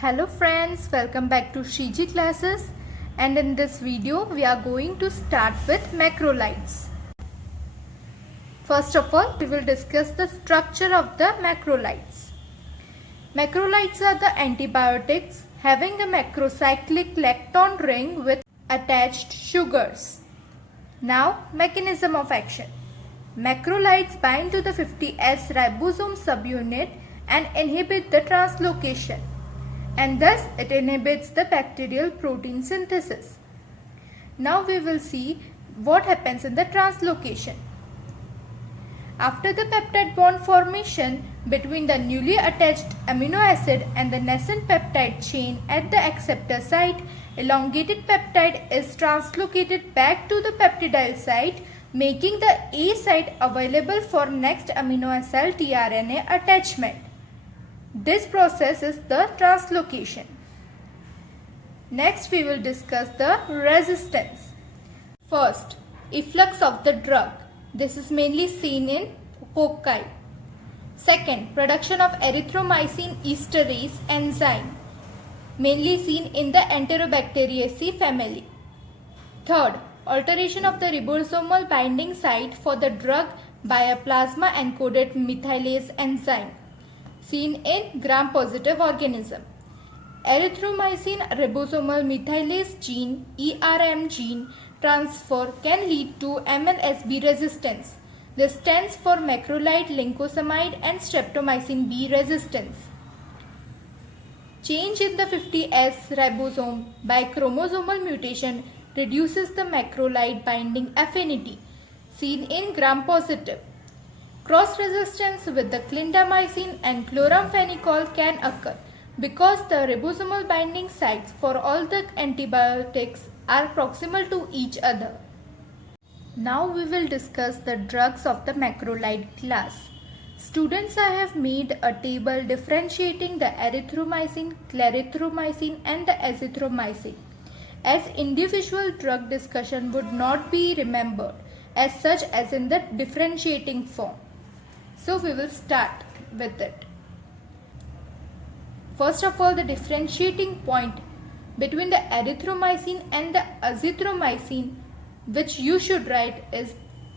Hello friends, welcome back to Shiji classes, and in this video we are going to start with macrolides. First of all, we will discuss the structure of the macrolides. Macrolides are the antibiotics having a macrocyclic lactone ring with attached sugars. Now, mechanism of action. Macrolides bind to the 50S ribosome subunit and inhibit the translocation, and thus it inhibits the bacterial protein synthesis. Now we will see what happens in the translocation. After the peptide bond formation between the newly attached amino acid and the nascent peptide chain at the acceptor site, elongated peptide is translocated back to the peptidyl site, making the A site available for next amino acid tRNA attachment. This process is the translocation. Next we will discuss the resistance. First, efflux of the drug. This is mainly seen in cocci. Second, production of erythromycin esterase enzyme, mainly seen in the Enterobacteriaceae family. Third, alteration of the ribosomal binding site for the drug by a plasma encoded methylase enzyme, seen in gram-positive organism. Erythromycin ribosomal methylase gene ERM gene transfer can lead to MLSB resistance. This stands for macrolide lincosamide and streptomycin B resistance. Change in the 50S ribosome by chromosomal mutation reduces the macrolide binding affinity, seen in gram-positive. Cross resistance with the clindamycin and chloramphenicol can occur because the ribosomal binding sites for all the antibiotics are proximal to each other. Now we will discuss the drugs of the macrolide class. Students, I have made a table differentiating the erythromycin, clarithromycin and the azithromycin, as individual drug discussion would not be remembered as such as in the differentiating form. So we will start with it. First of all, the differentiating point between the erythromycin and the azithromycin, which you should write, is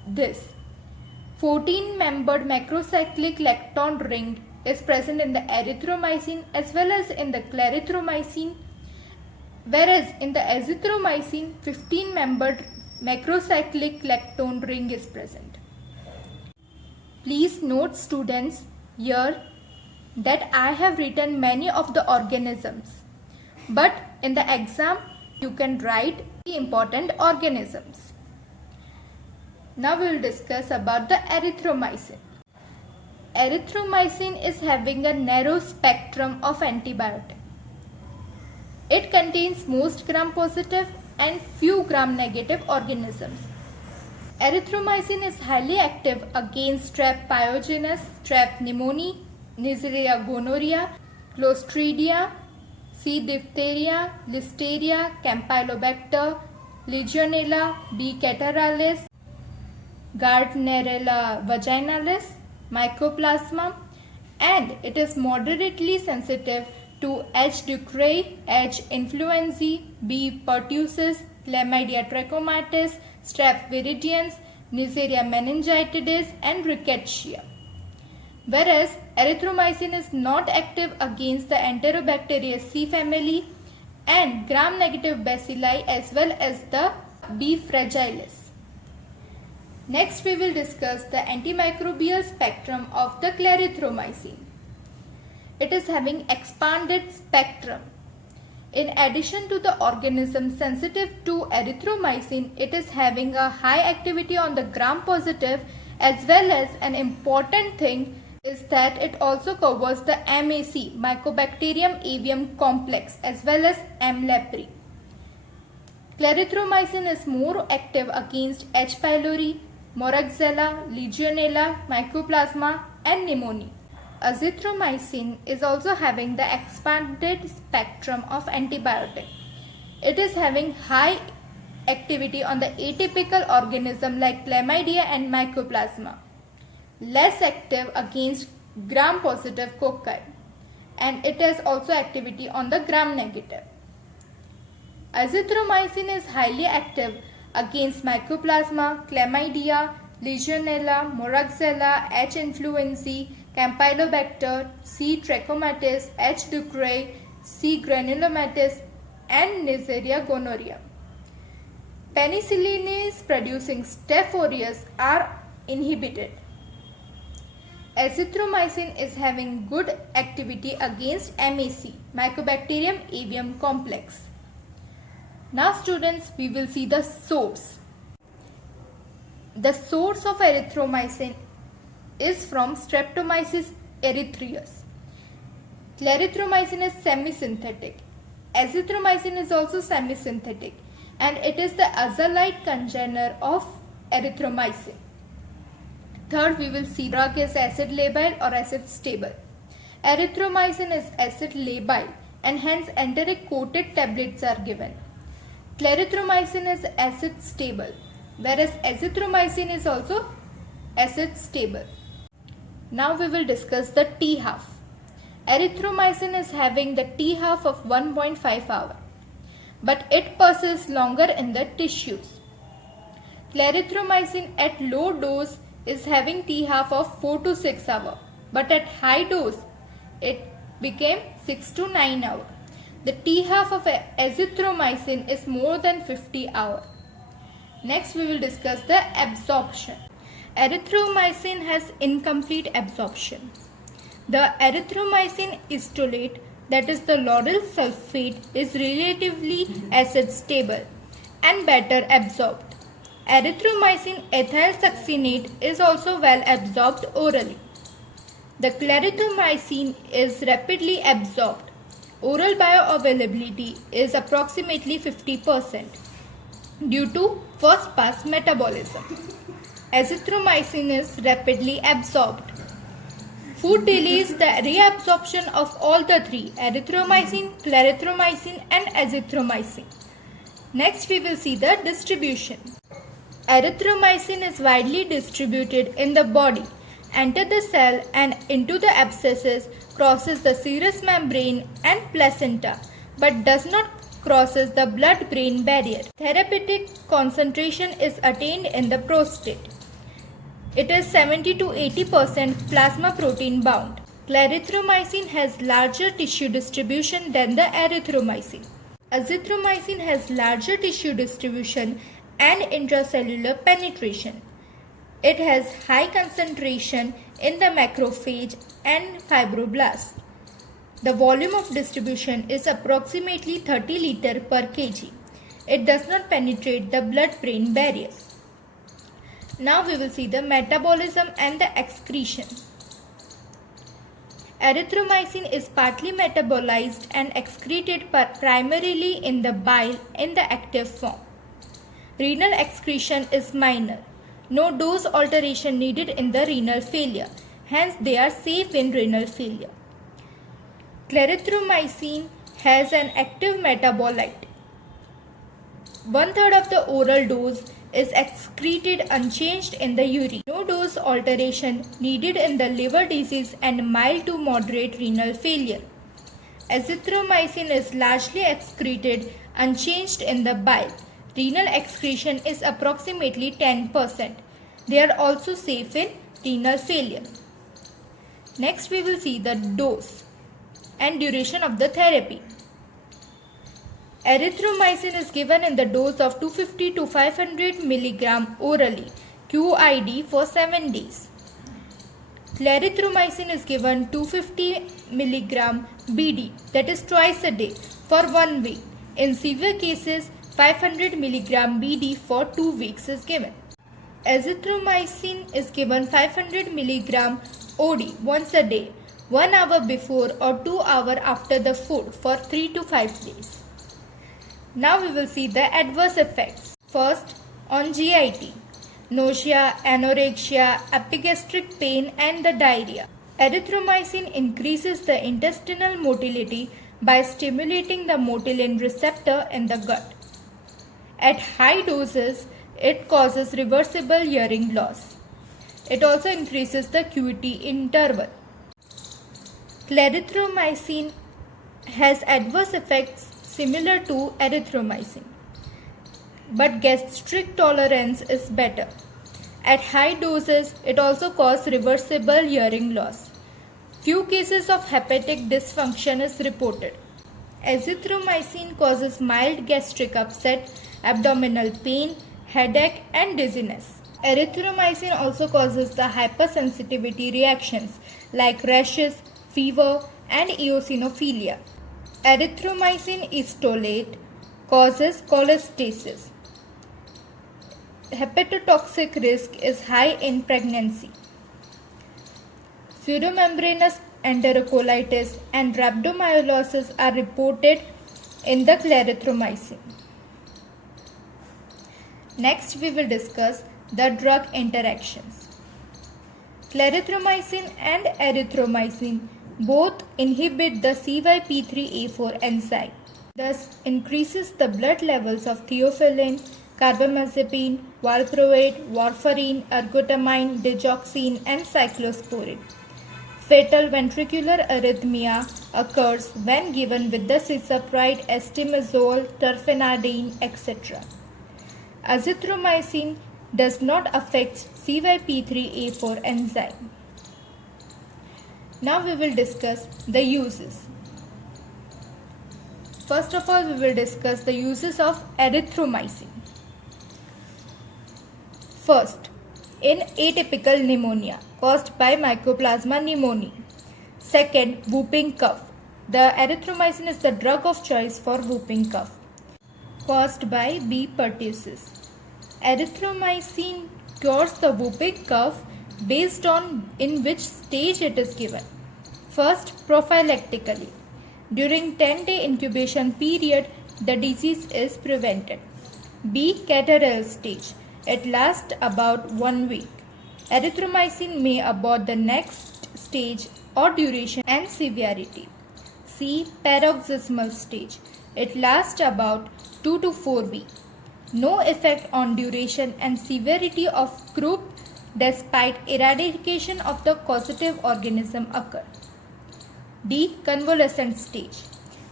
this. 14-membered macrocyclic lactone ring is present in the erythromycin as well as in the clarithromycin, whereas in the azithromycin, 15-membered macrocyclic lactone ring is present. Please note, students, here that I have written many of the organisms, but in the exam you can write the important organisms. Now we will discuss about the erythromycin. Erythromycin is having a narrow spectrum of antibiotic. It contains most gram-positive and few gram-negative organisms. Erythromycin is highly active against Strep pyogenes, Strep pneumoniae, Neisseria gonorrhea, Clostridia, C. diphtheria, Listeria, Campylobacter, Legionella, B. catarrhalis, Gardnerella vaginalis, Mycoplasma, and it is moderately sensitive to H. ducreyi, H. influenzae, B. pertussis, Chlamydia trachomatis, Strep viridans, Neisseria meningitidis, and Rickettsia. Whereas erythromycin is not active against the Enterobacteriaceae family and gram-negative bacilli as well as the B. fragilis. Next we will discuss the antimicrobial spectrum of the clarithromycin. It is having expanded spectrum. In addition to the organism sensitive to erythromycin, it is having a high activity on the gram-positive, as well as an important thing is that it also covers the MAC, Mycobacterium avium complex, as well as M. leprae. Clarithromycin is more active against H. pylori, Moraxella, Legionella, Mycoplasma, and pneumonia. Azithromycin is also having the expanded spectrum of antibiotic. It is having high activity on the atypical organism like Chlamydia and Mycoplasma, less active against gram-positive cocci. and it has also activity on the gram negative. Azithromycin is highly active against Mycoplasma, Chlamydia, Legionella, Moraxella, H. influenzae, Campylobacter, C. trachomatis, H. ducreyi, C. granulomatis, and Neisseria gonorrhea. Penicillinase producing Staph aureus are inhibited. Azithromycin is having good activity against MAC, Mycobacterium avium complex. Now students, we will see the source. The source of erythromycin is from Streptomyces erythraeus. Clarithromycin is semi-synthetic. Azithromycin is also semi-synthetic, and it is the azalide congener of erythromycin. Third, we will see drug is acid labile or acid stable. Erythromycin is acid labile and hence enteric coated tablets are given. Clarithromycin is acid stable, whereas azithromycin is also acid stable. Now we will discuss the T-half. Erythromycin is having the T-half of 1.5 hour, but it persists longer in the tissues. Clarithromycin at low dose is having T-half of 4 to 6 hour, but at high dose it became 6 to 9 hour. The T-half of azithromycin is more than 50 hour. Next we will discuss the absorption. Erythromycin has incomplete absorption. The erythromycin istolate, that is the lauryl sulfate, is relatively acid stable and better absorbed. Erythromycin ethyl succinate is also well absorbed orally. The clarithromycin is rapidly absorbed. Oral bioavailability is approximately 50% due to first pass metabolism. Azithromycin is rapidly absorbed. Food delays the reabsorption of all the three: erythromycin, clarithromycin and azithromycin. Next we will see the distribution. Erythromycin is widely distributed in the body, enter the cell and into the abscesses, crosses the serous membrane and placenta, but does not crosses the blood-brain barrier. Therapeutic concentration is attained in the prostate. It is 70 to 80% plasma protein bound. Clarithromycin has larger tissue distribution than the erythromycin. Azithromycin has larger tissue distribution and intracellular penetration. It has high concentration in the macrophage and fibroblasts. The volume of distribution is approximately 30 liter per kg. It does not penetrate the blood-brain barrier. Now we will see the metabolism and the excretion. Erythromycin is partly metabolized and excreted primarily in the bile in the active form. Renal excretion is minor. No dose alteration needed in the renal failure. Hence they are safe in renal failure. Clarithromycin has an active metabolite. 1/3 of the oral dose is excreted unchanged in the urine. No dose alteration needed in the liver disease and mild to moderate renal failure. Azithromycin is largely excreted unchanged in the bile. Renal excretion is approximately 10%. They are also safe in renal failure. Next we will see the dose and duration of the therapy. Erythromycin is given in the dose of 250 to 500 mg orally, QID for 7 days. Clarithromycin is given 250 mg BD, that is twice a day, for 1 week. In severe cases, 500 mg BD for 2 weeks is given. Azithromycin is given 500 mg OD once a day, 1 hour before or 2 hours after the food for 3 to 5 days. Now we will see the adverse effects. First, on GIT, nausea, anorexia, epigastric pain and the diarrhea. Erythromycin increases the intestinal motility by stimulating the motilin receptor in the gut. At high doses, it causes reversible hearing loss. It also increases the QT interval. Clarithromycin has adverse effects similar to erythromycin, but gastric tolerance is better. At high doses, it also causes reversible hearing loss. Few cases of hepatic dysfunction is reported. Azithromycin causes mild gastric upset, abdominal pain, headache and dizziness. Erythromycin also causes the hypersensitivity reactions like rashes, fever and eosinophilia. Erythromycin estolate causes cholestasis. Hepatotoxic risk is high in pregnancy. Pseudomembranous enterocolitis and rhabdomyolysis are reported in the clarithromycin. Next, we will discuss the drug interactions. Clarithromycin and erythromycin both inhibit the CYP3A4 enzyme, thus increases the blood levels of theophylline, carbamazepine, valproate, warfarin, ergotamine, digoxin and cyclosporin. Fatal ventricular arrhythmia occurs when given with the cisapride, estimazole, terfenadine, etc. Azithromycin does not affect CYP3A4 enzyme. Now we will discuss the uses. First of all, we will discuss the uses of erythromycin. First, in atypical pneumonia caused by Mycoplasma pneumoniae. Second, whooping cough. The erythromycin is the drug of choice for whooping cough caused by B. pertussis. Erythromycin cures the whooping cough based on in which stage it is given. First, prophylactically. During 10-day incubation period, the disease is prevented. B. catarrhal stage. It lasts about 1 week. Erythromycin may abort the next stage or duration and severity. C. paroxysmal stage. It lasts about 2 to 4 weeks. No effect on duration and severity of croup despite eradication of the causative organism occur. D. convalescent stage,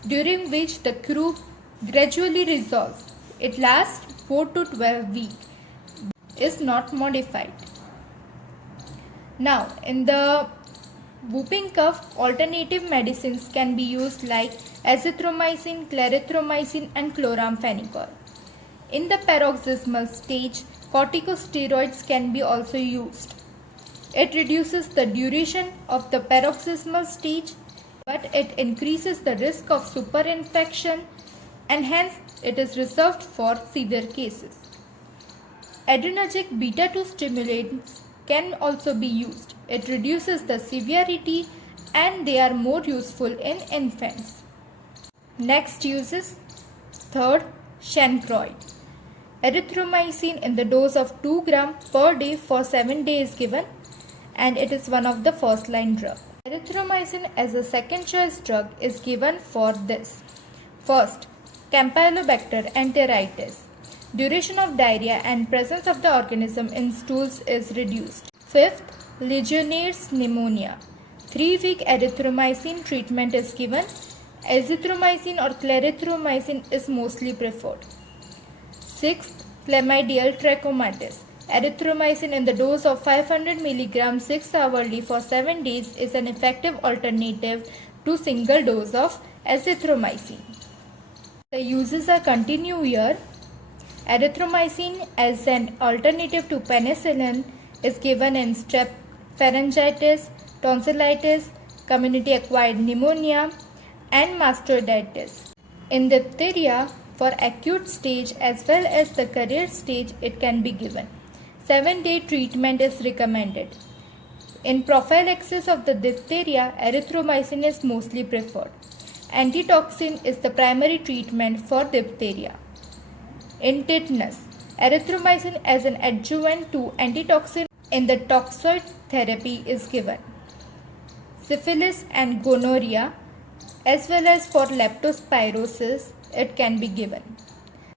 during which the croup gradually resolves. It lasts 4 to 12 weeks. Is not modified. Now, in the whooping cough, alternative medicines can be used like azithromycin, clarithromycin and chloramphenicol. In the paroxysmal stage, corticosteroids can be also used. It reduces the duration of the paroxysmal stage, but it increases the risk of superinfection and hence it is reserved for severe cases. Adrenergic beta-2 stimulants can also be used. It reduces the severity and they are more useful in infants. Next uses. Third, chancroid. Erythromycin in the dose of 2 grams per day for 7 days given, and it is one of the first line drugs. Erythromycin as a second choice drug is given for this. First, Campylobacter enteritis. Duration of diarrhea and presence of the organism in stools is reduced. Fifth, Legionnaire's pneumonia. 3-week erythromycin treatment is given. Azithromycin or clarithromycin is mostly preferred. Sixth, chlamydial trachomatis. Erythromycin in the dose of 500 mg 6 hourly for 7 days is an effective alternative to single dose of azithromycin. The uses are continue here. Erythromycin as an alternative to penicillin is given in strep, pharyngitis, tonsillitis, community acquired pneumonia and mastoiditis. In diphtheria, for acute stage as well as the career stage, it can be given. 7-day treatment is recommended. In prophylaxis of the diphtheria, erythromycin is mostly preferred. Antitoxin is the primary treatment for diphtheria. In tetanus, erythromycin as an adjuvant to antitoxin in the toxoid therapy is given. Syphilis and gonorrhea as well as for leptospirosis it can be given.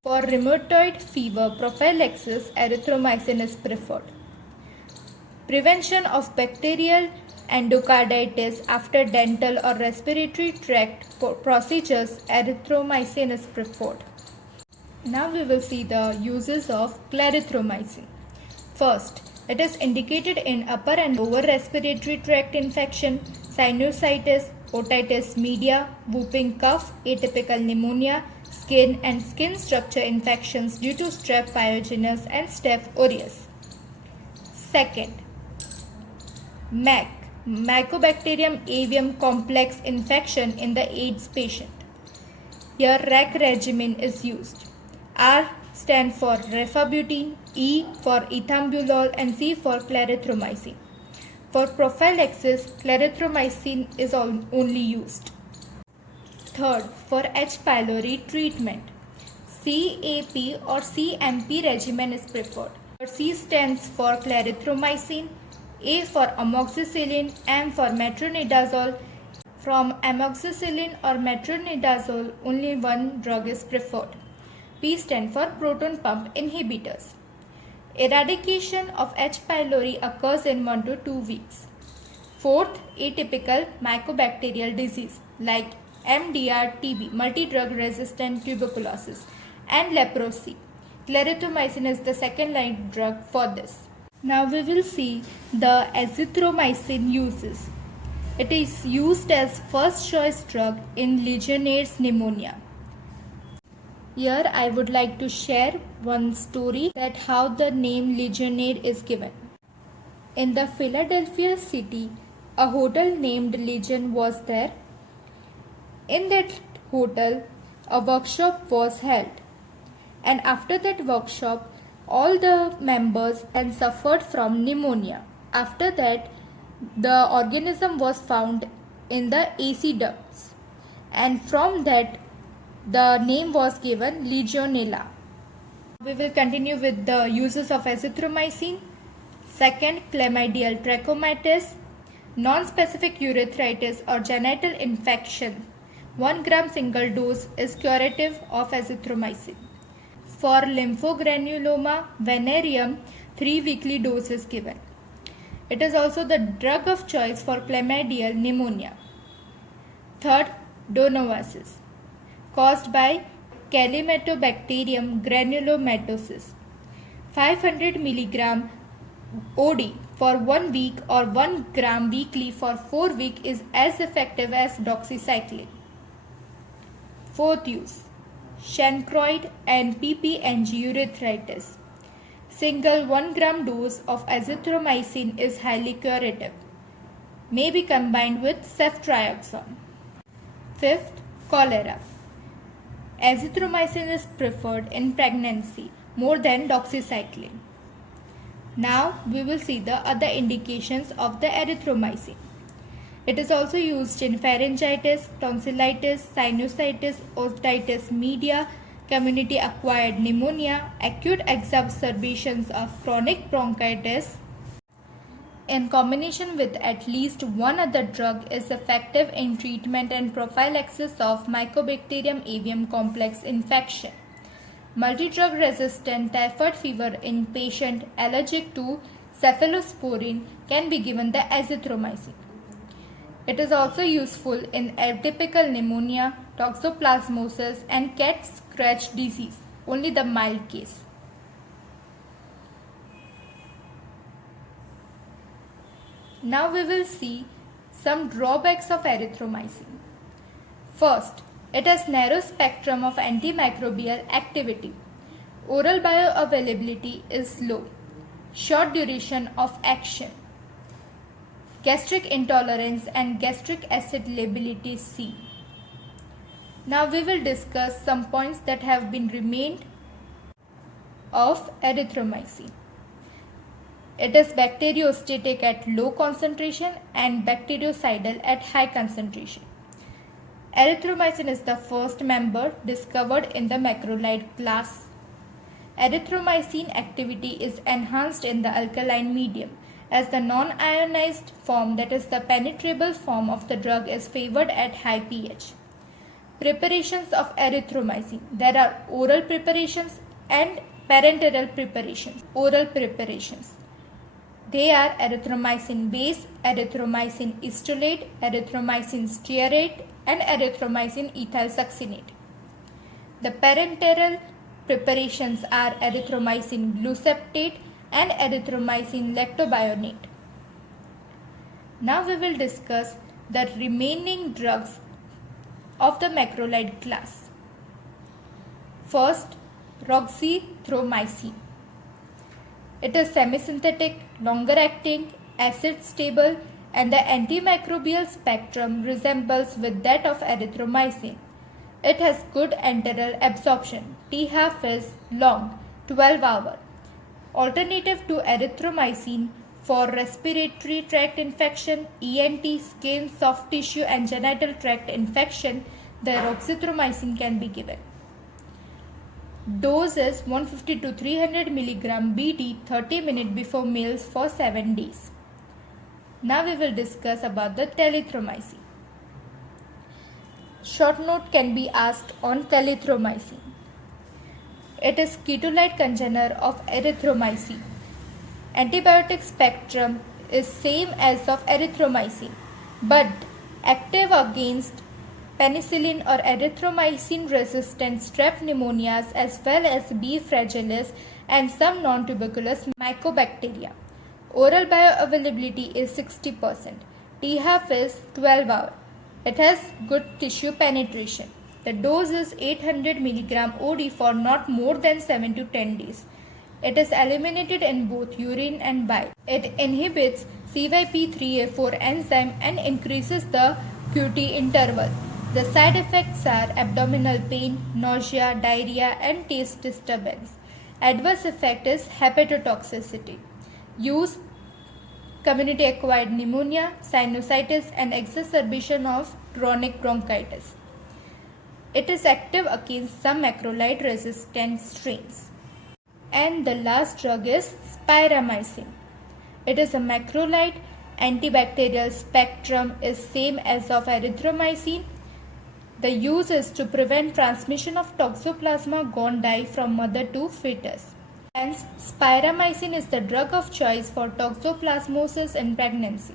For rheumatoid fever prophylaxis, erythromycin is preferred. Prevention of bacterial endocarditis, after dental or respiratory tract procedures, erythromycin is preferred. Now we will see the uses of clarithromycin. First, it is indicated in upper and lower respiratory tract infection, sinusitis, otitis media, whooping cough, atypical pneumonia, skin and skin structure infections due to Strep pyogenes and Staph aureus. Second, MAC, Mycobacterium avium complex infection in the AIDS patient. Here RAC regimen is used. R stand for rifabutin, E for ethambutol and C for clarithromycin. For prophylaxis, clarithromycin is only used. Third, for H. pylori treatment, CAP or CMP regimen is preferred. C stands for clarithromycin, A for amoxicillin, M for metronidazole. From amoxicillin or metronidazole, only one drug is preferred. P stands for proton pump inhibitors. Eradication of H. pylori occurs in 1 to 2 weeks. Fourth, atypical mycobacterial disease like MDR, TB, multi-drug resistant tuberculosis, and leprosy. Clarithromycin is the second line drug for this. Now we will see the azithromycin uses. It is used as first choice drug in Legionnaire's pneumonia. Here I would like to share one story that how the name Legionnaire is given. In the Philadelphia city, a hotel named Legion was there. In that hotel, a workshop was held, and after that workshop, all the members then suffered from pneumonia. After that, the organism was found in the AC ducts, and from that, the name was given Legionella. We will continue with the uses of azithromycin. Second, chlamydial trachomatis, non-specific urethritis or genital infection. 1 gram single dose is curative of azithromycin. For lymphogranuloma, Venerium, 3 weekly doses given. It is also the drug of choice for chlamydial pneumonia. Third, donovasis, caused by Calymatobacterium granulomatosis. 500 mg OD for 1 week or 1 gram weekly for 4 weeks is as effective as doxycycline. Fourth use, chancroid and PPNG urethritis. Single 1 gram dose of azithromycin is highly curative. May be combined with ceftriaxone. Fifth, cholera. Azithromycin is preferred in pregnancy more than doxycycline. Now we will see the other indications of the erythromycin. It is also used in pharyngitis, tonsillitis, sinusitis, otitis media, community acquired pneumonia, acute exacerbations of chronic bronchitis. In combination with at least one other drug is effective in treatment and prophylaxis of Mycobacterium avium complex infection. Multi-drug resistant typhoid fever in patient allergic to cephalosporin can be given the azithromycin. It is also useful in atypical pneumonia, toxoplasmosis and cat scratch disease, only the mild case. Now we will see some drawbacks of erythromycin. First, it has narrow spectrum of antimicrobial activity. Oral bioavailability is low. Short duration of action. Gastric intolerance and gastric acid lability C. Now we will discuss some points that have been remained of erythromycin. It is bacteriostatic at low concentration and bactericidal at high concentration. Erythromycin is the first member discovered in the macrolide class. Erythromycin activity is enhanced in the alkaline medium, as the non-ionized form, that is the penetrable form of the drug, is favored at high pH. Preparations of erythromycin. There are oral preparations and parenteral preparations. Oral preparations. They are erythromycin base, erythromycin estolate, erythromycin stearate, and erythromycin ethyl succinate. The parenteral preparations are erythromycin gluceptate and erythromycin lactobionate. Now we will discuss the remaining drugs of the macrolide class. First, roxithromycin. It is semisynthetic, longer acting, acid stable, and the antimicrobial spectrum resembles with that of erythromycin. It has good enteral absorption. T-half is long, 12 hours. Alternative to erythromycin for respiratory tract infection, ENT, skin, soft tissue and genital tract infection, the roxithromycin can be given. Dose is 150 to 300 mg BD 30 minutes before meals for 7 days. Now we will discuss about the telithromycin. Short note can be asked on telithromycin. It is ketolide congener of erythromycin. Antibiotic spectrum is same as of erythromycin, but active against penicillin or erythromycin resistant strep pneumonias as well as B. fragilis and some non-tuberculous mycobacteria. Oral bioavailability is 60%. T-half is 12 hours. It has good tissue penetration. The dose is 800 mg OD for not more than 7 to 10 days. It is eliminated in both urine and bile. It inhibits CYP3A4 enzyme and increases the QT interval. The side effects are abdominal pain, nausea, diarrhea and taste disturbance. Adverse effect is hepatotoxicity. Use community acquired pneumonia, sinusitis and exacerbation of chronic bronchitis. It is active against some macrolide resistant strains. And the last drug is spiramycin. It is a macrolide. Antibacterial spectrum is same as of erythromycin. The use is to prevent transmission of Toxoplasma gondii from mother to fetus. Hence, spiramycin is the drug of choice for toxoplasmosis in pregnancy.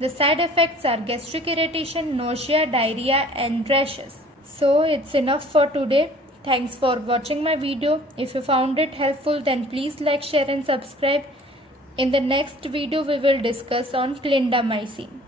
The side effects are gastric irritation, nausea, diarrhea and rashes. So it's enough for today. Thanks for watching my video. If you found it helpful, then please like, share and subscribe. In the next video, we will discuss on clindamycin.